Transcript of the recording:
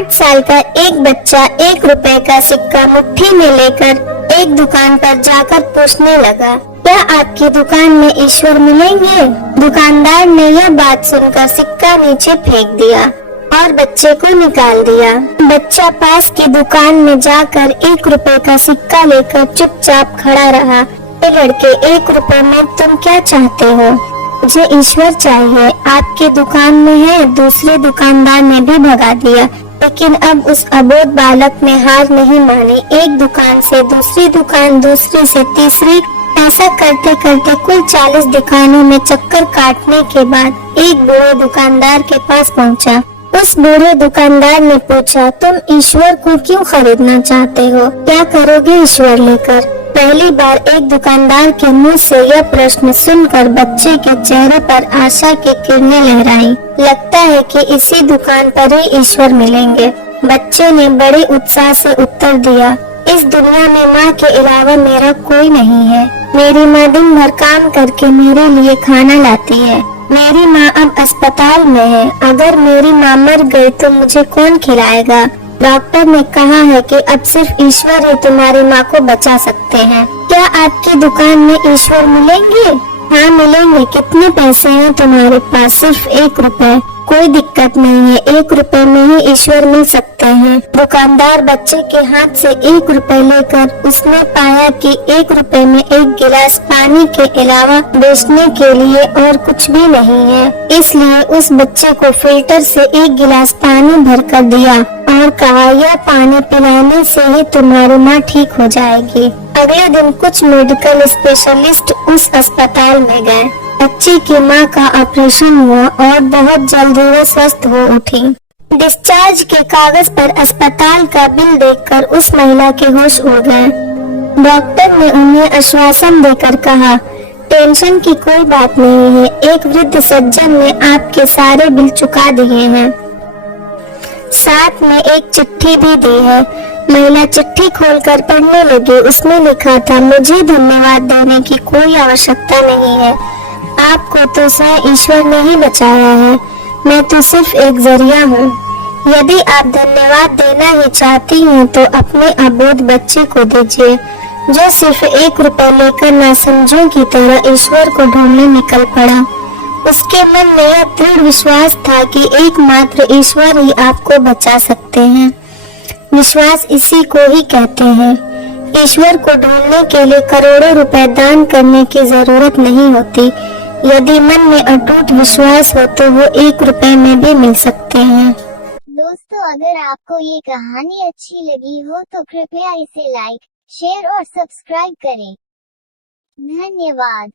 8 साल का एक बच्चा 1 रुपए का सिक्का मुट्ठी में लेकर एक दुकान पर जाकर पूछने लगा, क्या आपकी दुकान में ईश्वर मिलेंगे? दुकानदार ने यह बात सुनकर सिक्का नीचे फेंक दिया और बच्चे को निकाल दिया। बच्चा पास की दुकान में जाकर 1 रुपए का सिक्का लेकर चुपचाप खड़ा रहा। लड़के, 1 रुपए में तुम क्या चाहते हो? मुझे ईश्वर चाहिए, आपकी दुकान में है। दूसरे दुकानदार ने भी भगा दिया, लेकिन अब उस अबोध बालक ने हार नहीं मानी। एक दुकान से दूसरी दुकान, दूसरी से तीसरी, ऐसा करते करते कुल 40 दुकानों में चक्कर काटने के बाद एक बूढ़े दुकानदार के पास पहुंचा। उस बूढ़े दुकानदार ने पूछा, तुम ईश्वर को क्यों खरीदना चाहते हो? क्या करोगे ईश्वर लेकर? पहली बार एक दुकानदार के मुंह से यह प्रश्न सुनकर बच्चे के चेहरे पर आशा की किरणें लहराई। लगता है कि इसी दुकान पर ही ईश्वर मिलेंगे। बच्चे ने बड़े उत्साह से उत्तर दिया, इस दुनिया में माँ के अलावा मेरा कोई नहीं है। मेरी माँ दिन भर काम करके मेरे लिए खाना लाती है। मेरी माँ अब अस्पताल में है। अगर मेरी माँ मर गई तो मुझे कौन खिलाएगा? डॉक्टर ने कहा है कि अब सिर्फ ईश्वर ही तुम्हारी माँ को बचा सकते हैं। क्या आपकी दुकान में ईश्वर मिलेंगे? हाँ मिलेंगे। कितने पैसे हैं तुम्हारे पास? सिर्फ 1 रुपए। कोई दिक्कत नहीं है, 1 रुपए में ही ईश्वर मिल सकते हैं। दुकानदार बच्चे के हाथ से 1 रुपए लेकर उसने पाया कि 1 रुपए में एक गिलास पानी के अलावा बेचने के लिए और कुछ भी नहीं है। इसलिए उस बच्चे को फिल्टर से 1 गिलास पानी भर कर दिया और कहा, यह पानी पिलाने से ही तुम्हारी माँ ठीक हो जाएगी। अगले दिन कुछ मेडिकल स्पेशलिस्ट उस अस्पताल में गए। बच्चे की माँ का ऑपरेशन हुआ और बहुत जल्दी वो स्वस्थ हो उठी। डिस्चार्ज के कागज पर अस्पताल का बिल देखकर उस महिला के होश उड़ गए। डॉक्टर ने उन्हें आश्वासन देकर कहा, टेंशन की कोई बात नहीं है, एक वृद्ध सज्जन ने आपके सारे बिल चुका दिए हैं। साथ में एक चिट्ठी भी दी है। महिला चिट्ठी खोलकर पढ़ने लगी। उसमें लिखा था, मुझे धन्यवाद देने की कोई आवश्यकता नहीं है। आपको तो स्वयं ईश्वर ने ही बचाया है। मैं तो सिर्फ एक जरिया हूँ। यदि आप धन्यवाद देना ही चाहती हैं तो अपने अबोध बच्चे को दीजिए, जो सिर्फ 1 रुपए लेकर नासमझों की तरह ईश्वर को ढूंढने निकल पड़ा। उसके मन में यह दृढ़ विश्वास था कि एकमात्र ईश्वर ही आपको बचा सकते हैं। विश्वास इसी को ही कहते हैं। ईश्वर को ढूंढने के लिए करोड़ों रुपए दान करने की जरूरत नहीं होती। यदि मन में अटूट विश्वास हो तो वो 1 रुपए में भी मिल सकते हैं। दोस्तों, अगर आपको ये कहानी अच्छी लगी हो तो कृपया इसे लाइक, शेयर और सब्सक्राइब करें। धन्यवाद।